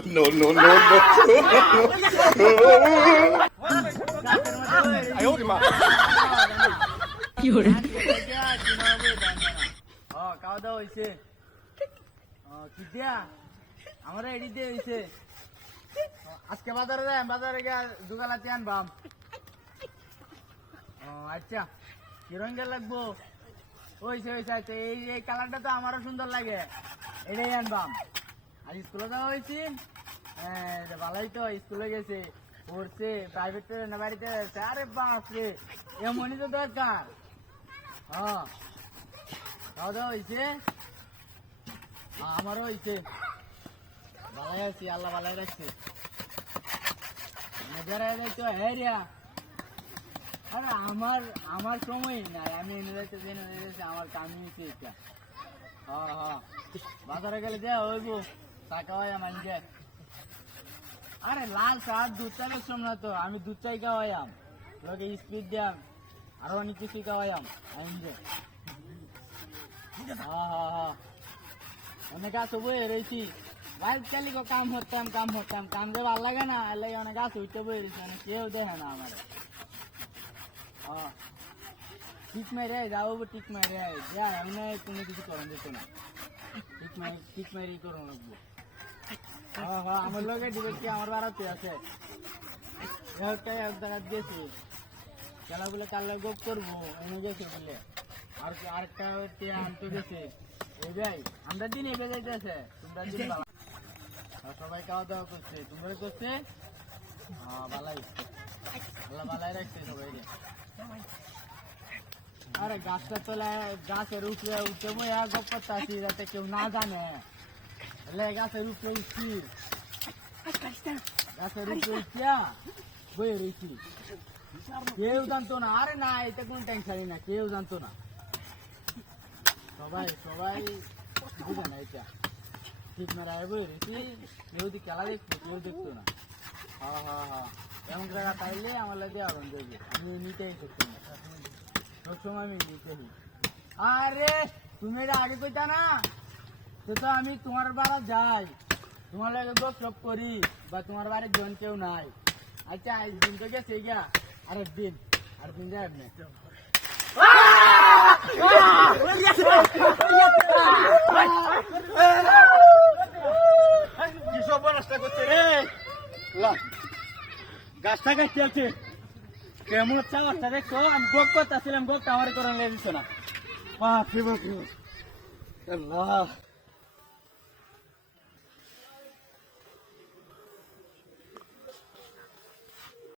No, no, no, no. 哎呦我的妈！ 有人。 খাওয়া দাওয়া হয়েছে কি দিয়া আমার এডি দিয়ে হয়েছে আজকে বাজারে গিয়ে দুগালাতে আনবাম আচ্ছা কি রঙের লাগবো হয়েছে হয়েছে এই কালারটা তো আমারও সুন্দর লাগে এটাই আনবাম আর স্কুলে যাওয়া হয়েছে ভালোই তো স্কুলে গেছে পড়ছে প্রাইভেট না বাড়িতে আরে বাপরে এমনই তো দরকার হ্যাঁ খাওয়া দাওয়া হয়েছে আমারও হয়েছে ভালাই আছি আল্লাহ ভালাই রাখছে তো হ্যাঁ আরে আমার সময় নাই আমি এনে যাইতে আমার কামি হয়েছে এটা হ্যাঁ বাজারে গেলে যা হইব টাকা হয় মানকে আরে লাল চা দুধ চা দেখলাম না তো আমি দুধ চাই খাওয়াইম লোকে স্পিড দিয়াম আরো অনেক কিছু খাওয়াইম আমি অনেক গাছ বয়ে রয়েছি বাইক চালি কাম হতাম কাম যে ভালো লাগে না এলাই অনেক গাছ উঠতে বয়ে রয়েছি অনেক কেউ দেখে না আমার টিক মেরে যাবো টিক মেরে যা এমনি কোনো কিছু করেন যেত না টিক মেরি করুন লাগবো আমার লোকের ডিবেট কি আমার বাড়াতে আছে এক জায়গা গেছি খেলা বলে কাল গোপ করবো এনে গেছে বলে আর আরেকটা আনতে গেছে এই ভাই আমরা দিন এবে যাইতেছে তোমরা দিন সবাই খাওয়া দাওয়া করছে তোমরা করছে ভালাই ভালাই রাখছে সবাই আরে গাছটা তোলায় গাছের উপরে উঠে বই গপ করতে আসি যাতে কেউ না জানে গাছের উপরে উঠছি গাছের উপরে উঠিয়া বই রয়েছি কেউ জানতো না আরে না এটা কোন টেনশনই না কেউ জানতো না সবাই বুঝে না এটা ঠিক না রায় বই রয়েছি কেউ যদি খেলা দেখতো কেউ দেখতো না হ্যাঁ এমন জায়গা পাইলে আমার লাগে আরম দেবে আমি নিতেই করতো না সবসময় আমি নিতেই আরে তুমি এটা আগে কইতা না সে তো আমি তোমার বাড়া যাই তোমার লাগে সব করি বা তোমার বাড়ির জন কেউ নাই আচ্ছা দিন তো গেছে গিয়া আরেকদিন যাই আপনি কি সব নষ্ট করছে রে গাছটা কাটতে আছে কেমন চাওয়াটা দেখছো আমি গোপ করতেছিলাম গোপটা আমার করে নিয়ে দিচ্ছ না বাপরে বাপরে আল্লাহ